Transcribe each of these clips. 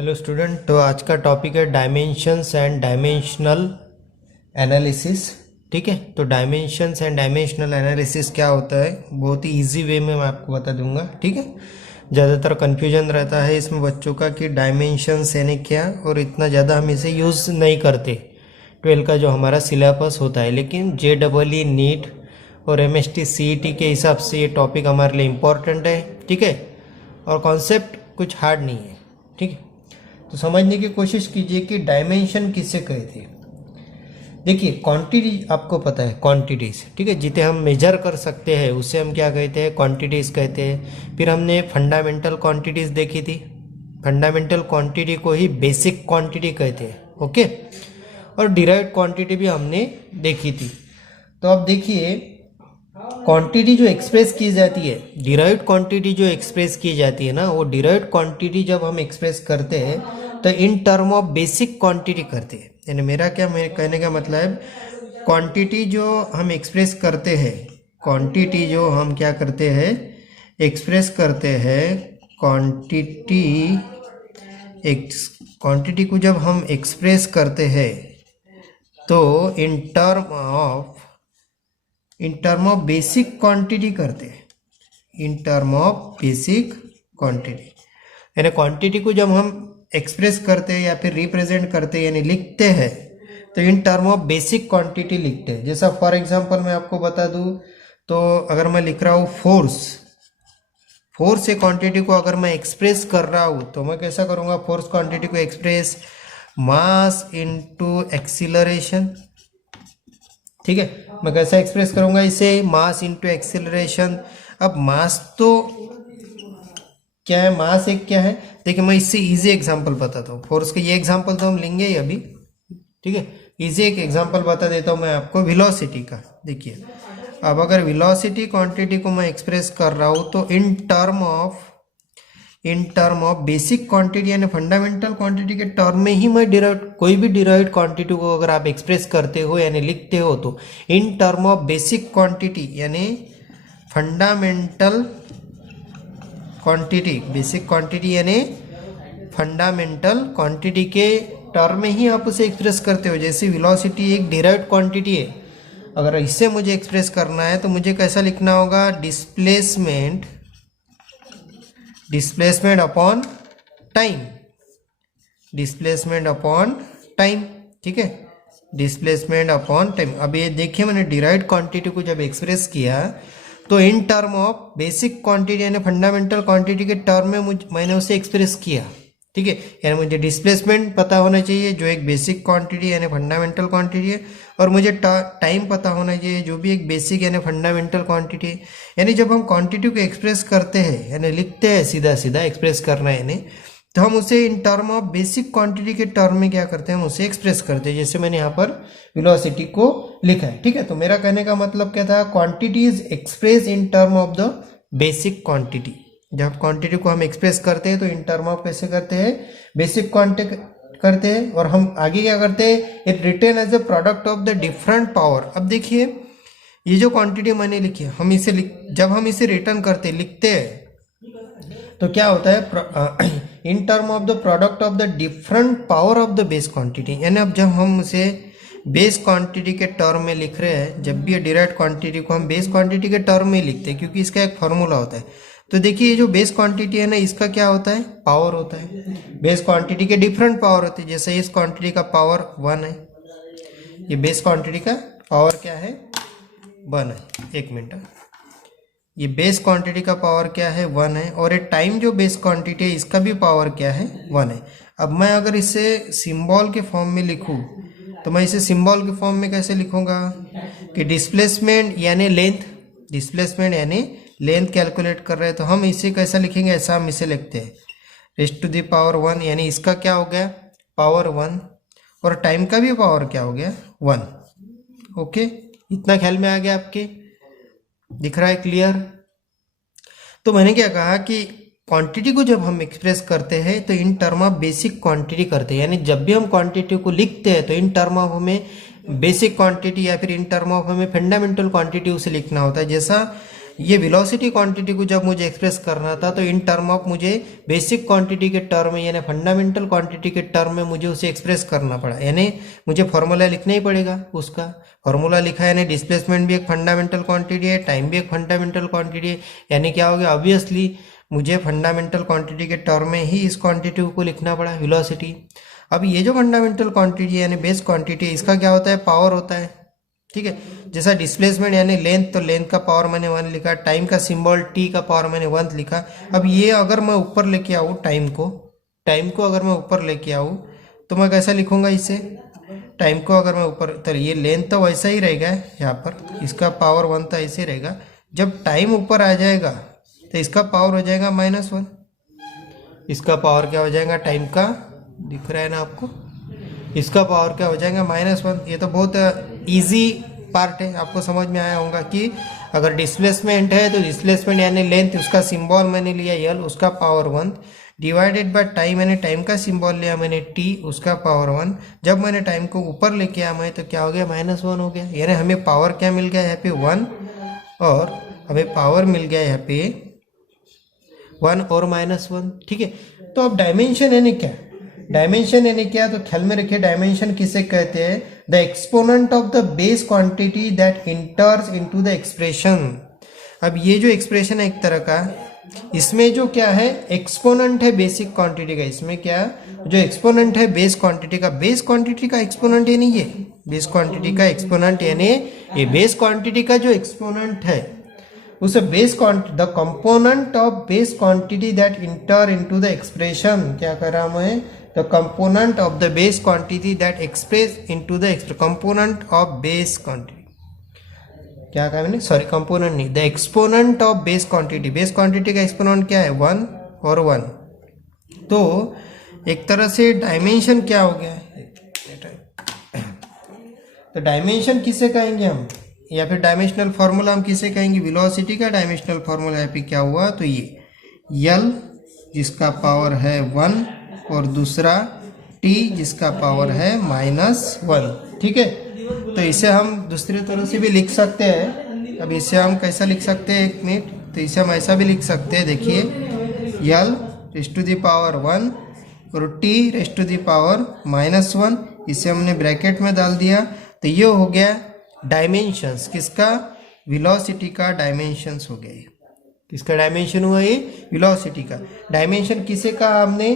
Hello student. तो आज का टॉपिक है डायमेंशंस एंड डायमेंशनल एनालिसिस। ठीक है, तो डायमेंशंस एंड डायमेंशनल एनालिसिस क्या होता है, बहुत ही इजी वे में मैं आपको बता दूंगा। ठीक है, ज़्यादातर कन्फ्यूजन रहता है इसमें बच्चों का कि डायमेंशंस यानी क्या, और इतना ज़्यादा हम इसे यूज़ नहीं करते 12 का जो हमारा सिलेबस होता है। लेकिन JEE नीट और MST CET के हिसाब से ये टॉपिक हमारे लिए इम्पोर्टेंट है। ठीक है, और कॉन्सेप्ट कुछ हार्ड नहीं है। ठीक है, तो समझने की कोशिश कीजिए कि डायमेंशन किसे कहते हैं। देखिए, क्वांटिटी आपको पता है, क्वांटिटीज। ठीक है, जिसे हम मेजर कर सकते हैं उसे हम क्या कहते हैं, क्वांटिटीज कहते हैं। फिर हमने फंडामेंटल क्वांटिटीज देखी थी, फंडामेंटल क्वांटिटी को ही बेसिक क्वांटिटी कहते हैं। ओके, और डिराइव्ड क्वांटिटी भी हमने देखी थी। तो अब देखिए, क्वांटिटी जो एक्सप्रेस की जाती है, डिराइव्ड क्वांटिटी जो एक्सप्रेस की जाती है ना, वो डिराइव्ड क्वांटिटी जब हम एक्सप्रेस करते हैं तो in term of basic quantity करते हैं। यानी मेरे कहने का मतलब है, क्वांटिटी जो हम एक्सप्रेस करते हैं, क्वांटिटी जो हम क्या करते हैं, एक्सप्रेस करते हैं, क्वांटिटी को जब हम एक्सप्रेस करते हैं तो in term of basic quantity करते हैं, in term of basic quantity. यानी क्वांटिटी को जब हम एक्सप्रेस करते हैं या फिर रिप्रेजेंट करते हैं यानी लिखते हैं, तो in term of basic quantity लिखते हैं। जैसा फॉर एग्जांपल मैं आपको बता दूं, तो अगर मैं लिख रहा हूँ फोर्स से क्वांटिटी को अगर मैं एक्सप्रेस कर रहा हूँ तो मैं कैसा करूँगा, फोर्स क्वांटिटी को एक्सप्रेस मास इनटू एक्सीलरेशन। ठीक है, मैं कैसा एक्सप्रेस करूंगा इसे, मास इनटू एक्सीलरेशन। अब मास तो क्या है, मास एक क्या है, देखिए मैं इससे इजी एग्जांपल बताता हूँ। फोर्स का ये एग्जांपल तो हम लेंगे ही अभी। ठीक है, इजी एक एग्जांपल बता देता हूँ मैं आपको वेलोसिटी का। देखिए, अब अगर वेलोसिटी क्वांटिटी को मैं एक्सप्रेस कर रहा हूँ तो in term of basic quantity यानी फंडामेंटल क्वांटिटी के टर्म में ही मैं कोई भी डिराइव्ड क्वांटिटी को अगर आप एक्सप्रेस करते हो यानी लिखते हो तो in term of basic quantity यानी फंडामेंटल क्वांटिटी, बेसिक क्वांटिटी यानी फंडामेंटल क्वांटिटी के टर्म में ही आप उसे एक्सप्रेस करते हो। जैसे वेलोसिटी एक डिराइव्ड क्वांटिटी है, अगर इससे मुझे एक्सप्रेस करना है तो मुझे कैसा लिखना होगा, displacement upon time, displacement upon time. ठीक है, डिस्प्लेसमेंट अपॉन टाइम। अब ये देखिए, मैंने डिराइव्ड क्वांटिटी को जब एक्सप्रेस किया तो in term of basic quantity यानी फंडामेंटल क्वांटिटी के टर्म में मैंने उसे एक्सप्रेस किया। ठीक है, यानी मुझे डिस्प्लेसमेंट पता होना चाहिए जो एक बेसिक क्वांटिटी यानी फंडामेंटल क्वांटिटी है, और मुझे टाइम पता होना चाहिए जो भी एक बेसिक यानी फंडामेंटल क्वांटिटी है। यानी जब हम क्वांटिटी को एक्सप्रेस करते हैं यानी लिखते हैं, सीधा सीधा एक्सप्रेस करना है यानी, तो हम उसे in term of basic quantity के टर्म में क्या करते हैं, हम उसे एक्सप्रेस करते हैं। जैसे मैंने यहाँ पर वेलोसिटी को लिखा है। ठीक है, तो मेरा कहने का मतलब क्या था, quantity is express in term of the basic quantity. जब क्वांटिटी को हम एक्सप्रेस करते हैं तो इन टर्म ऑफ कैसे करते हैं, बेसिक क्वांटिटी करते हैं। और हम आगे क्या करते हैं, it retain as a product of the different power. अब देखिए, ये जो क्वांटिटी मैंने लिखी है, हम इसे जब हम इसे रिटर्न करते लिखते हैं तो क्या होता है, in term of the product of the different power of the base quantity. यानी अब जब हम उसे बेस क्वांटिटी के टर्म में लिख रहे हैं, जब भी डिराइव्ड क्वांटिटी को हम बेस क्वांटिटी के टर्म में लिखते हैं, क्योंकि इसका एक फॉर्मूला होता है। तो देखिए, ये जो बेस क्वांटिटी है ना, इसका क्या होता है, पावर होता है। बेस क्वांटिटी के डिफरेंट पावर होते हैं। जैसे इस क्वांटिटी का पावर 1 है, ये बेस क्वांटिटी का पावर क्या है, 1 है। एक मिनट, ये बेस क्वांटिटी का पावर क्या है, 1 है। और ये टाइम जो बेस क्वांटिटी है इसका भी पावर क्या है, 1 है। अब मैं अगर इसे सिंबल के फॉर्म में लिखूं तो मैं इसे सिंबल के फॉर्म में कैसे लिखूंगा कि डिस्प्लेसमेंट यानी लेंथ, डिस्प्लेसमेंट यानी लेंथ कैलकुलेट कर रहे हैं तो हम इसे कैसा लिखेंगे, ऐसा हम इसे लिखते हैं रेज़ टू द पावर 1, यानी इसका क्या हो गया, पावर 1, और टाइम का भी पावर क्या हो गया, 1। ओके, इतना ख्याल में आ गया आपके, दिख रहा है क्लियर। तो मैंने क्या कहा कि क्वांटिटी को जब हम एक्सप्रेस करते हैं तो in term of basic quantity करते हैं। यानी जब भी हम क्वांटिटी को लिखते हैं तो इन टर्म ऑफ हमें बेसिक क्वांटिटी या फिर इन टर्म ऑफ हमें फंडामेंटल क्वांटिटी उसे लिखना होता है। जैसा ये वेलोसिटी क्वांटिटी को जब मुझे एक्सप्रेस करना था तो इन टर्म ऑफ मुझे बेसिक क्वांटिटी के टर्म में यानी फंडामेंटल क्वांटिटी के टर्म में मुझे उसे एक्सप्रेस करना पड़ा, यानी मुझे फॉर्मूला लिखना ही पड़ेगा। उसका फॉर्मूला लिखा यानी डिस्प्लेसमेंट भी एक फंडामेंटल क्वांटिटी है, टाइम भी एक फंडामेंटल क्वांटिटी है, यानी क्या हो गया, ऑब्वियसली मुझे फंडामेंटल क्वांटिटी के टर्म में ही इस क्वांटिटी को लिखना पड़ा, वेलोसिटी। अब ये जो फंडामेंटल क्वांटिटी है यानी बेस क्वांटिटी, इसका क्या होता है, पावर होता है। ठीक है, जैसा डिस्प्लेसमेंट यानी लेंथ, तो लेंथ का पावर मैंने 1 लिखा, टाइम का सिंबल टी का पावर मैंने 1 लिखा। अब ये अगर मैं ऊपर लेके आऊँ टाइम को अगर मैं ऊपर लेके आऊँ तो मैं कैसा लिखूंगा इसे, टाइम को अगर मैं ऊपर, तो ये लेंथ तो वैसा ही रहेगा यहाँ पर, इसका पावर 1 तो ऐसे रहेगा। जब टाइम ऊपर आ जाएगा तो इसका पावर हो जाएगा -1, इसका पावर क्या हो जाएगा, टाइम का दिख रहा है ना आपको, इसका पावर क्या हो जाएगा -1। ये तो बहुत इजी पार्ट है, आपको समझ में आया होगा कि अगर डिस्प्लेसमेंट है तो डिस्प्लेसमेंट यानी लेंथ, उसका सिंबल मैंने लिया एल, उसका पावर 1, डिवाइडेड बाय टाइम मैंने टाइम का सिंबल लिया मैंने टी, उसका पावर 1। जब मैंने टाइम को ऊपर लेके आया मैं तो क्या हो गया, -1 हो गया, यानी हमें पावर क्या मिल गया यहाँ पे 1, और हमें पावर मिल गया यहाँ पे 1 और -1। ठीक है, तो अब डायमेंशन यानी क्या, डायमेंशन यानी क्या, तो ख्याल में रखिए डायमेंशन किसे कहते हैं, the exponent of the base quantity that इंटर्स into the expression. अब ये जो एक्सप्रेशन है एक तरह का, इसमें जो क्या है, एक्सपोनेंट है बेसिक क्वांटिटी का, इसमें क्या जो एक्सपोनेंट है बेस क्वांटिटी का, बेस क्वांटिटी का एक्सपोनेंट यानी ये बेस क्वांटिटी का एक्सपोनेंट, यानी ये बेस क्वांटिटी का जो एक्सपोनेंट है उस base quantity, the component of base quantity that inter into the expression, क्या कर रहा हूं मैं, the component of the base quantity that express into the component of base quantity, क्या कहा मैंने, सॉरी कंपोनेंट नहीं, the exponent of base quantity, base quantity का एक्सपोनेंट क्या है 1 और 1। तो एक तरह से डायमेंशन क्या हो गया है, तो डायमेंशन किसे कहेंगे हम, या फिर डायमेंशनल फॉर्मूला हम किसे कहेंगे, वेलोसिटी का डायमेंशनल फॉर्मूला यहाँ पे क्या हुआ, तो ये यल जिसका पावर है 1 और दूसरा t जिसका पावर है -1। ठीक है, तो इसे हम दूसरी तरह से भी लिख सकते हैं। अब इसे हम कैसा लिख सकते हैं, एक मिनट, तो इसे हम ऐसा भी लिख सकते हैं, देखिए l raise to the power 1 और t raise to the power -1, इसे हमने ब्रैकेट में डाल दिया, तो ये हो गया डायमेंशंस किसका, वेलोसिटी का डायमेंशंस हो गया। किसका डायमेंशन हुआ, ये वेलोसिटी का। डायमेंशन किसे कहा हमने,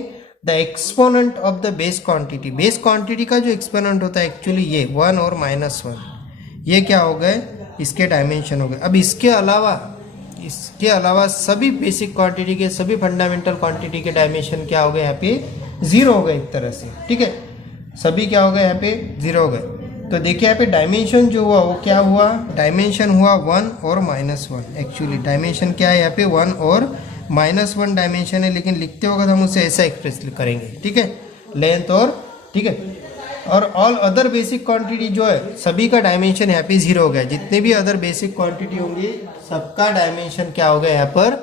the exponent of the base quantity, base quantity का जो एक्सपोनेंट होता है एक्चुअली ये 1 और -1, ये क्या हो गए, इसके डायमेंशन हो गए। अब इसके अलावा सभी बेसिक क्वांटिटी के, सभी फंडामेंटल क्वांटिटी के डायमेंशन क्या हो गए, यहाँ पे 0 हो गए एक तरह से। ठीक है, सभी क्या हो गए, यहाँ पे 0 हो गए। तो देखिए यहाँ पे डायमेंशन जो हुआ वो क्या हुआ, डायमेंशन हुआ 1 और -1। एक्चुअली डायमेंशन क्या है यहाँ पे 1 और -1 डायमेंशन है, लेकिन लिखते वक्त हम उसे ऐसा एक्सप्रेस करेंगे। ठीक है, लेंथ और, ठीक है, और ऑल अदर बेसिक क्वांटिटी जो है सभी का डायमेंशन यहाँ पे 0 हो गया। जितने भी अदर बेसिक क्वांटिटी होंगी सबका डायमेंशन क्या हो गया, यहाँ पर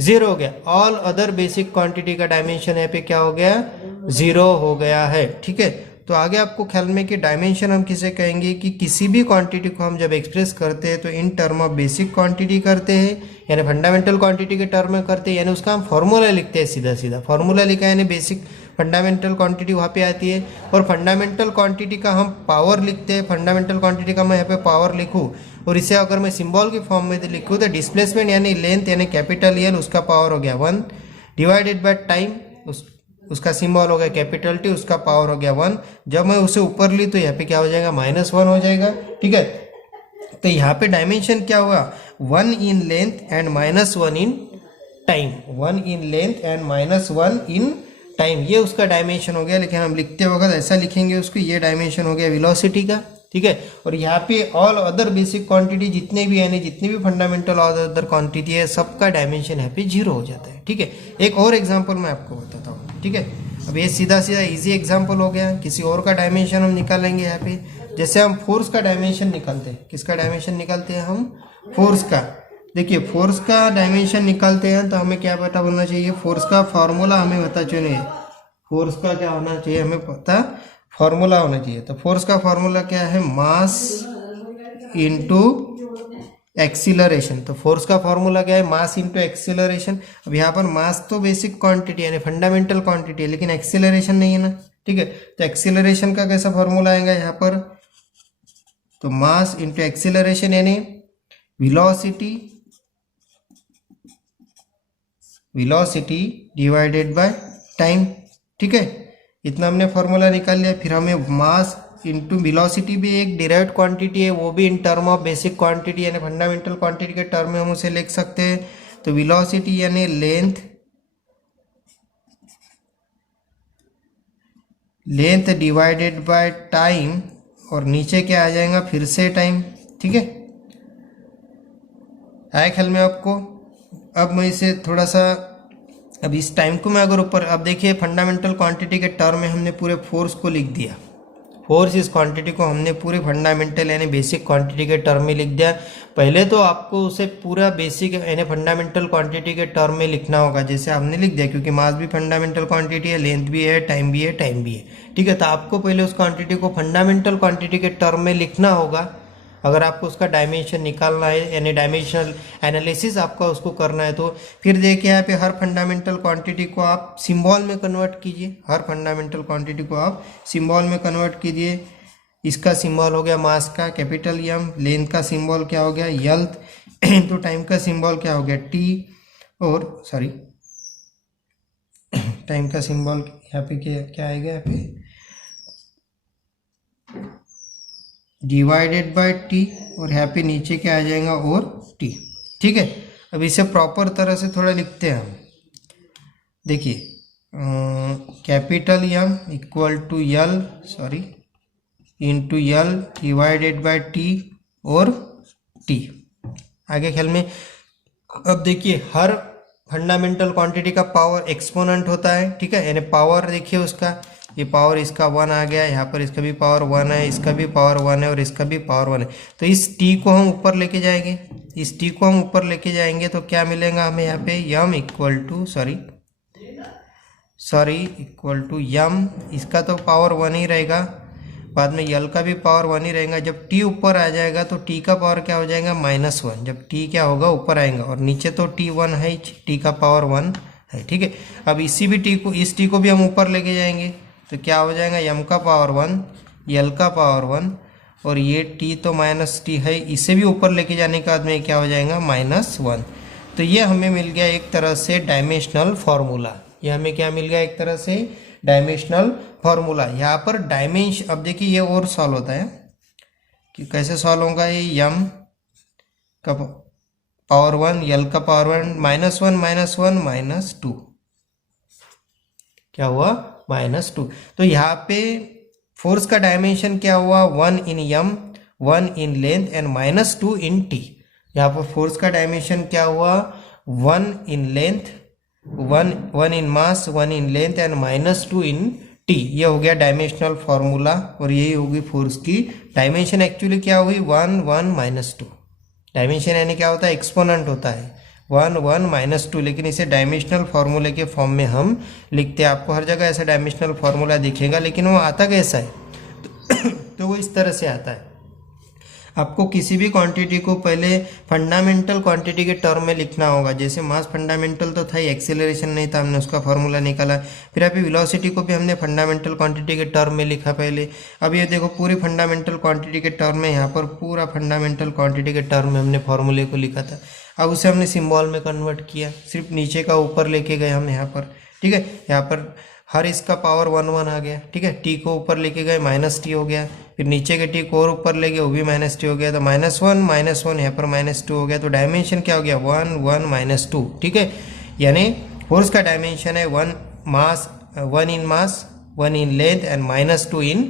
0 हो गया। ऑल अदर बेसिक क्वांटिटी का डायमेंशन यहाँ पे क्या हो गया, 0 हो गया है। ठीक है, तो आगे आपको ख्याल में कि डायमेंशन हम किसे कहेंगे कि किसी भी क्वांटिटी को हम जब एक्सप्रेस करते हैं तो in term of basic quantity करते हैं, यानी फंडामेंटल क्वांटिटी के टर्म में करते हैं, यानी उसका हम फॉर्मूला लिखते हैं, सीधा सीधा फॉर्मूला लिखा है, यानी बेसिक फंडामेंटल क्वांटिटी वहाँ पे आती है, और फंडामेंटल क्वांटिटी का हम पावर लिखते हैं। फंडामेंटल क्वांटिटी का मैं यहाँ पे पावर लिखूँ और इसे अगर मैं सिंबल की फॉर्म में लिखूँ तो डिस्प्लेसमेंट यानी लेंथ यानी कैपिटल एल, उसका पावर हो गया 1, डिवाइडेड बाय टाइम, उसका सिंबल हो गया कैपिटल टी, उसका पावर हो गया 1। जब मैं उसे ऊपर ली तो यहाँ पे क्या हो जाएगा, -1 हो जाएगा। ठीक है, तो यहाँ पे डायमेंशन क्या हुआ, 1 in length and -1 in time, 1 in length and -1 in time, ये उसका डायमेंशन हो गया। लेकिन हम लिखते वक्त ऐसा लिखेंगे उसको, ये डायमेंशन हो गया वेलोसिटी का। ठीक है, और यहाँ पे ऑल अदर बेसिक क्वांटिटी जितने भी यानी जितनी भी फंडामेंटल अदर क्वांटिटी है सबका डायमेंशन यहाँ पे 0 हो जाता है। ठीक है, एक और एग्जांपल मैं आपको बताता हूँ। ठीक है, अब ये सीधा सीधा इजी एग्जांपल हो गया। किसी और का डायमेंशन हम निकालेंगे यहाँ पे, जैसे हम फोर्स का डायमेंशन निकालते हैं। किसका डायमेंशन निकालते हैं हम, फोर्स का। देखिए फोर्स का डायमेंशन निकालते हैं तो हमें क्या पता होना चाहिए, फोर्स का फॉर्मूला हमें पता चाहिए। फोर्स का क्या होना चाहिए, हमें पता फॉर्मूला होना चाहिए। तो फोर्स का फॉर्मूला क्या है, मास इनटू एक्सीलरेशन। तो फोर्स का फॉर्मूला क्या है, मास इंटू एक्सीलरेशन। अब यहाँ पर मास तो बेसिक क्वांटिटी यानी फंडामेंटल क्वांटिटी है, लेकिन एक्सीलरेशन नहीं है ना, ठीक है। तो एक्सीलरेशन का कैसा फॉर्मूला आएगा यहाँ पर, तो मास इंटू एक्सीलरेशन यानी वेलोसिटी डिवाइडेड बाय टाइम, ठीक है। इतना हमने फॉर्मूला निकाल लिया। फिर हमें मास इंटू वेलोसिटी भी एक डिराइव्ड क्वांटिटी है, वो भी in term of basic quantity यानी फंडामेंटल क्वांटिटी के टर्म में हम उसे लिख सकते हैं। तो वेलोसिटी यानी लेंथ डिवाइडेड बाय टाइम, और नीचे क्या आ जाएगा फिर से टाइम, ठीक है। आया ख्याल में आपको। अब मैं इसे थोड़ा सा, अब इस टाइम को मैं अगर ऊपर, अब देखिए फंडामेंटल क्वांटिटी के टर्म में हमने पूरे फोर्स को लिख दिया। फोर्स इस क्वांटिटी को हमने पूरे फंडामेंटल यानी बेसिक क्वांटिटी के टर्म में लिख दिया। पहले तो आपको उसे पूरा बेसिक यानी फंडामेंटल क्वांटिटी के टर्म में लिखना होगा, जैसे हमने लिख दिया, क्योंकि मास भी फंडामेंटल क्वांटिटी है, लेंथ भी है, टाइम भी है, टाइम भी है, ठीक है। तो आपको पहले उस क्वांटिटी को फंडामेंटल क्वांटिटी के टर्म में लिखना होगा अगर आपको उसका डायमेंशन निकालना है, यानी डायमेंशनल एनालिसिस आपका उसको करना है। तो फिर देखिए यहाँ पे हर फंडामेंटल क्वांटिटी को आप सिंबल में कन्वर्ट कीजिए, हर फंडामेंटल क्वांटिटी को आप सिंबल में कन्वर्ट कीजिए। इसका सिंबल हो गया मास का कैपिटल एम, लेंथ का सिंबल क्या हो गया यल, तो टाइम का सिंबल क्या हो गया टी, और सॉरी टाइम का सिंबल यहाँ पे क्या आएगा, यहाँ पे डिवाइडेड बाय टी, और यहाँ पे नीचे क्या आ जाएगा और टी, ठीक है। अब इसे प्रॉपर तरह से थोड़ा लिखते हैं हम। देखिए capital M equal to L, sorry into L divided by T और टी, आगे ख्याल में। अब देखिए हर फंडामेंटल क्वांटिटी का पावर एक्सपोनेंट होता है, ठीक है, यानी पावर देखिए उसका, ये पावर इसका 1 आ गया, यहाँ पर इसका भी पावर 1 है, इसका भी पावर 1 है, और इसका भी पावर 1 है। तो इस t को हम ऊपर लेके जाएंगे, इस t को हम ऊपर लेके जाएंगे तो क्या मिलेगा हमें यहाँ पे, यम equal to sorry equal to यम, इसका तो पावर 1 ही रहेगा, बाद में यल का भी पावर 1 ही रहेगा। जब t ऊपर आ जाएगा तो t का पावर क्या हो जाएगा -1, जब t क्या होगा ऊपर आएगा, और नीचे तो t 1 है, t का पावर 1 है, ठीक है। अब इसी भी t को, इस t को भी हम ऊपर लेके जाएंगे तो क्या हो जाएगा, m का पावर 1, यल का पावर 1, और ये t तो -t है, इसे भी ऊपर लेके जाने के बाद में क्या हो जाएगा -1। तो ये हमें मिल गया एक तरह से डायमेंशनल फार्मूला, ये हमें क्या मिल गया एक तरह से डायमेंशनल फार्मूला। यहाँ पर डायमेंशन, अब देखिए ये और सॉल्व होता है कि कैसे सॉल्व होगा, ये m का पावर 1, यल का पावर 1, -1 -2, क्या हुआ -2। तो यहाँ पे फोर्स का डायमेंशन क्या हुआ, 1 इन m, 1 in length and -2 in t। यहाँ पर फोर्स का डायमेंशन क्या हुआ, 1 in length, 1 in mass, 1 in length and -2 in t। ये हो गया डायमेंशनल फॉर्मूला, और यही होगी फोर्स की डायमेंशन। एक्चुअली क्या हुई, 1 1 -2, डायमेंशन यानी क्या होता है, एक्सपोनेंट होता है, 1 1 -2, लेकिन इसे डायमेंशनल फार्मूले के फॉर्म में हम लिखते हैं। आपको हर जगह ऐसा डायमेंशनल फार्मूला दिखेगा, लेकिन वो आता कैसा है तो वो इस तरह से आता है। आपको किसी भी क्वांटिटी को पहले फंडामेंटल क्वांटिटी के टर्म में लिखना होगा, जैसे मास फंडामेंटल तो था ही, एक्सेलरेशन नहीं था, हमने उसका फार्मूला निकाला। फिर अभी वेलोसिटी को भी हमने फंडामेंटल क्वांटिटी के टर्म में लिखा पहले। अब ये देखो पूरी फंडामेंटल क्वांटिटी के टर्म में, यहाँ पर पूरा फंडामेंटल क्वांटिटी के टर्म में हमने फार्मूले को लिखा था। अब उसे हमने सिंबल में कन्वर्ट किया, सिर्फ नीचे का ऊपर लेके गए हम यहाँ पर, ठीक है। यहाँ पर हर इसका पावर 1 1 आ गया, ठीक है। टी को ऊपर लेके गए -t हो गया, फिर नीचे के टी को और ऊपर ले गए, वो भी -t हो गया, तो -1 यहाँ पर -2 हो गया। तो डायमेंशन क्या हो गया, 1 1 -2, ठीक है। यानी फोर्स का डायमेंशन है 1 इन मास, 1 in length and -2 in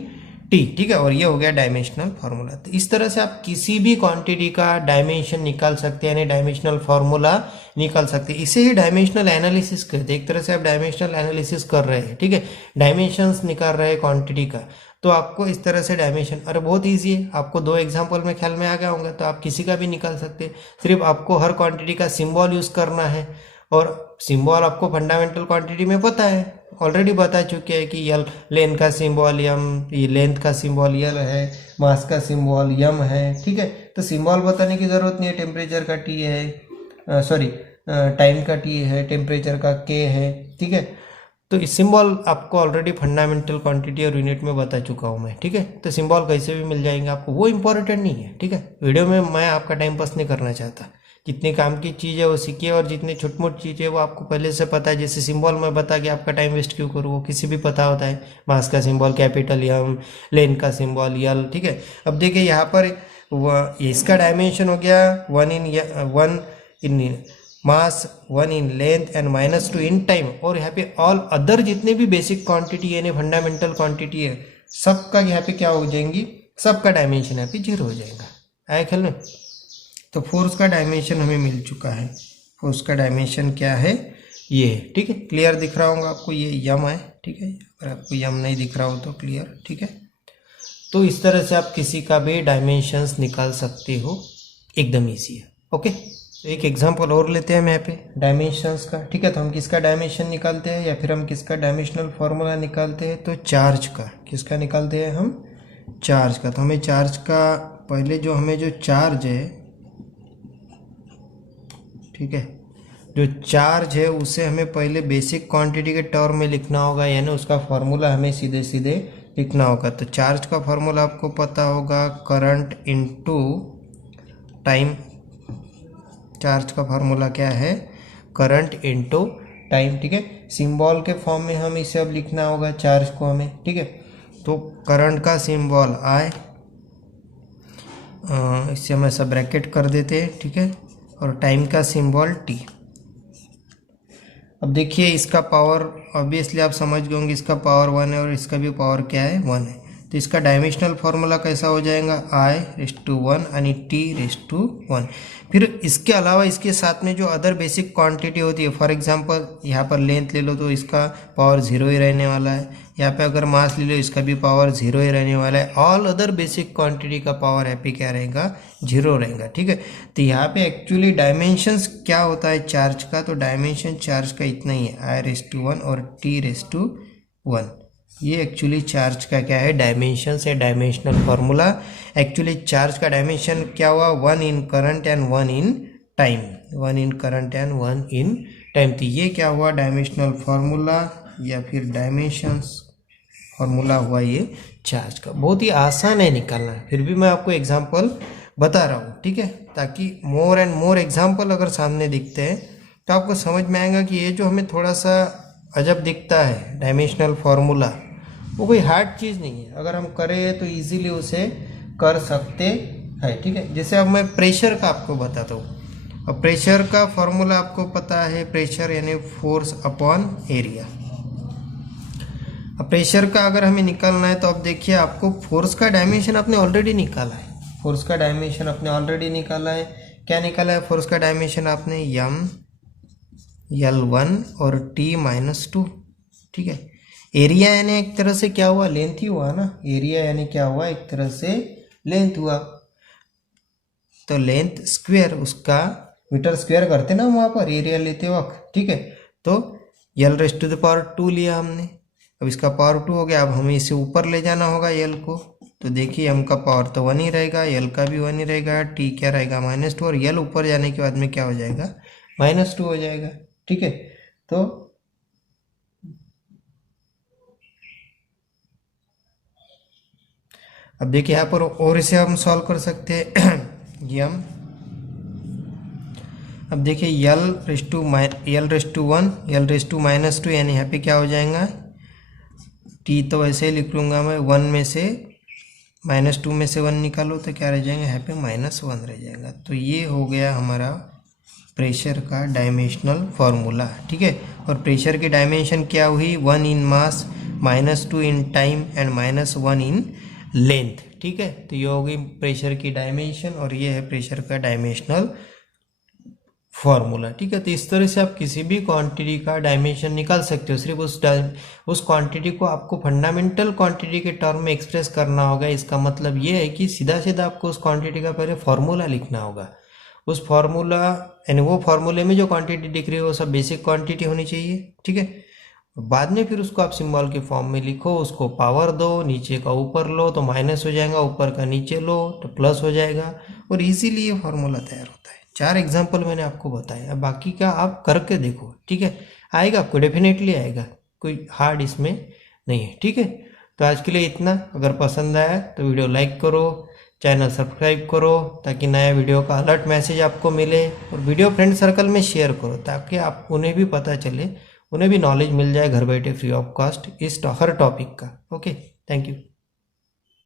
T, ठीक है। और ये हो गया डायमेंशनल फार्मूला। तो इस तरह से आप किसी भी क्वांटिटी का डायमेंशन निकाल सकते हैं, यानी डायमेंशनल फार्मूला निकाल सकते हैं। इसे ही डायमेंशनल एनालिसिस कहते हैं। एक तरह से आप डायमेंशनल एनालिसिस कर रहे हैं, ठीक है, डायमेंशंस निकाल रहे हैं क्वांटिटी का। तो आपको इस तरह से डायमेंशन, अरे बहुत ईजी है, आपको 2 एग्जाम्पल में ख्याल में आ गया होगा, तो आप किसी का भी निकाल सकते हैं। सिर्फ आपको हर क्वांटिटी का सिंबल यूज करना है, और सिंबल आपको फंडामेंटल क्वांटिटी में पता है, ऑलरेडी बता चुके हैं कि यल लेंथ का सिंबल यम, ये लेंथ का सिंबल यल है, मास का सिंबल यम है, ठीक है। तो सिंबल बताने की ज़रूरत नहीं है, टेम्परेचर का टी है, सॉरी टाइम का टी है, टेम्परेचर का के है, ठीक है। तो इस सिंबल आपको ऑलरेडी फंडामेंटल क्वांटिटी और यूनिट में बता चुका हूँ मैं, ठीक है। तो सिंबल कैसे भी मिल जाएंगे आपको, वो इम्पोर्टेंट नहीं है, ठीक है। वीडियो में मैं आपका टाइम पास नहीं करना चाहता, जितने काम की चीज़ है वो सीखिए, और जितने छोट मोट चीज़ है वो आपको पहले से पता है। जैसे सिंबल मैं बता के आपका टाइम वेस्ट क्यों करूँ, वो किसी भी पता होता है। मास का सिंबल कैपिटल एम, लेन का सिंबल यल, ठीक है। अब देखिए यहाँ पर इसका डायमेंशन हो गया 1 इन मास, 1 in length and -2 in time. और यहाँ पे ऑल अदर जितने भी बेसिक क्वांटिटी यानी फंडामेंटल क्वांटिटी है, सबका यहाँ पे क्या हो जाएंगी, सबका डायमेंशन यहाँ पे 0 हो जाएगा। आया ख्याल में? तो फोर्स का डायमेंशन हमें मिल चुका है। फोर्स का डायमेंशन क्या है, ये है, ठीक है। क्लियर दिख रहा होगा आपको, ये यम है, ठीक है। अगर आपको यम नहीं दिख रहा हो तो क्लियर, ठीक है। तो इस तरह से आप किसी का भी डायमेंशंस निकाल सकते हो, एकदम ईजी है, ओके। तो एक एग्जांपल और लेते हैं हम यहाँ पे डायमेंशंस का, ठीक है। तो हम किसका डायमेंशन निकालते हैं, या फिर हम किसका डायमेंशनल फॉर्मूला निकालते हैं, तो चार्ज का। किसका निकालते हैं हम, चार्ज का। तो हमें चार्ज का पहले जो चार्ज है, ठीक है, जो चार्ज है उसे हमें पहले बेसिक क्वांटिटी के टर्म में लिखना होगा, यानी उसका फॉर्मूला हमें सीधे सीधे लिखना होगा। तो चार्ज का फॉर्मूला आपको पता होगा, करंट इनटू टाइम। चार्ज का फार्मूला क्या है, करंट इनटू टाइम, ठीक है। सिंबल के फॉर्म में हम इसे अब लिखना होगा चार्ज को हमें, ठीक है। तो करंट का सिंबल आई, इससे हम ऐसा ब्रैकेट कर देते हैं, ठीक है, और टाइम का सिंबल टी। अब देखिए इसका पावर ऑब्वियसली आप समझ गए होंगे, इसका पावर 1 है और इसका भी पावर क्या है, 1 है। तो इसका डायमेंशनल फार्मूला कैसा हो जाएगा, I⁻1 यानी T⁻1। फिर इसके अलावा इसके साथ में जो अदर बेसिक क्वांटिटी होती है, फॉर एग्जांपल यहाँ पर लेंथ ले लो तो इसका पावर 0 ही रहने वाला है। यहाँ पे अगर मास ले लो इसका भी पावर 0 ही रहने वाला है। ऑल अदर बेसिक क्वांटिटी का पावर यहाँ पे क्या रहेगा, 0 रहेगा, ठीक है। तो यहाँ पे एक्चुअली डायमेंशंस क्या होता है चार्ज का, तो डायमेंशन चार्ज का इतना ही है, I⁻1 और T⁻1। ये एक्चुअली चार्ज का क्या है, डायमेंशन है, डायमेंशनल फार्मूला। एक्चुअली चार्ज का डायमेंशन क्या हुआ, 1 in current and 1 in time, 1 in current and 1 in time. तो ये क्या हुआ, डायमेंशनल फार्मूला या फिर डायमेंशंस फार्मूला हुआ ये चार्ज का। बहुत ही आसान है निकालना, फिर भी मैं आपको एग्जांपल बता रहा हूँ, ठीक है, ताकि मोर एंड मोर एग्जांपल अगर सामने दिखते हैं तो आपको समझ में आएगा कि ये जो हमें थोड़ा सा अजब दिखता है डायमेंशनल फार्मूला, वो कोई हार्ड चीज़ नहीं है। अगर हम करें तो इजीली उसे कर सकते हैं, ठीक है। जैसे अब मैं प्रेशर का आपको बताता हूँ। अब प्रेशर का फॉर्मूला आपको पता है, प्रेशर यानी फोर्स अपॉन एरिया। अब प्रेशर का अगर हमें निकालना है तो अब देखिए आपको फोर्स का डायमेंशन आपने ऑलरेडी निकाला है, फोर्स का डायमेंशन आपने ऑलरेडी निकाला है। क्या निकाला है फोर्स का डायमेंशन आपने, L1 और T-2, ठीक है। एरिया यानी एक तरह से क्या हुआ, लेंथ ही हुआ ना। एरिया यानी क्या हुआ, एक तरह से लेंथ हुआ। तो लेंथ स्क्वायर, उसका मीटर स्क्वायर करते ना वहाँ पर एरिया लेते वक्त, ठीक है। तो L⁻² लिया हमने, अब इसका पावर 2 हो गया। अब हमें इसे ऊपर ले जाना होगा L को, तो देखिए M का पावर तो 1 ही रहेगा, L का भी 1 ही रहेगा, T क्या रहेगा, -2, और L ऊपर जाने के बाद में क्या हो जाएगा, -2 हो जाएगा, ठीक है। तो अब देखिए यहाँ पर और इसे हम सॉल्व कर सकते हैं यम। अब देखिए L⁻1 L⁻2 यानी यहाँ पे क्या हो जाएगा, T तो वैसे ही लिख लूँगा मैं, 1 में से -2 में से 1 निकालो तो क्या रह जाएगा, यहाँ पे -1 रह जाएगा। तो ये हो गया हमारा प्रेशर का डायमेंशनल फार्मूला, ठीक है। और प्रेशर की डायमेंशन क्या हुई, 1 इन मास, -2 in time and -1 in length, ठीक है। तो ये हो गई प्रेशर की डायमेंशन और ये है प्रेशर का डायमेंशनल फार्मूला, ठीक है। तो इस तरह से आप किसी भी क्वांटिटी का डायमेंशन निकाल सकते हो। सिर्फ उस क्वांटिटी को आपको फंडामेंटल क्वांटिटी के टर्म में एक्सप्रेस करना होगा। इसका मतलब ये है कि सीधा सीधा आपको उस क्वांटिटी का पहले फार्मूला लिखना होगा। उस फार्मूला यानी वो फार्मूले में जो क्वांटिटी दिख रही है वो सब बेसिक क्वांटिटी होनी चाहिए, ठीक है। बाद में फिर उसको आप सिंबल के फॉर्म में लिखो, उसको पावर दो, नीचे का ऊपर लो तो माइनस हो जाएगा, ऊपर का नीचे लो तो प्लस हो जाएगा, और इजीली ये फॉर्मूला तैयार होता है। 4 एग्जाम्पल मैंने आपको बताया, अब बाकी का आप करके देखो, ठीक है, आएगा आपको, डेफिनेटली आएगा, कोई हार्ड इसमें नहीं है, ठीक है। तो आज के लिए इतना। अगर पसंद आया तो वीडियो लाइक करो, चैनल सब्सक्राइब करो ताकि नया वीडियो का अलर्ट मैसेज आपको मिले, और वीडियो फ्रेंड सर्कल में शेयर करो ताकि आप उन्हें भी पता चले, उन्हें भी नॉलेज मिल जाए घर बैठे फ्री ऑफ कॉस्ट इस हर टॉपिक का। Okay, thank you.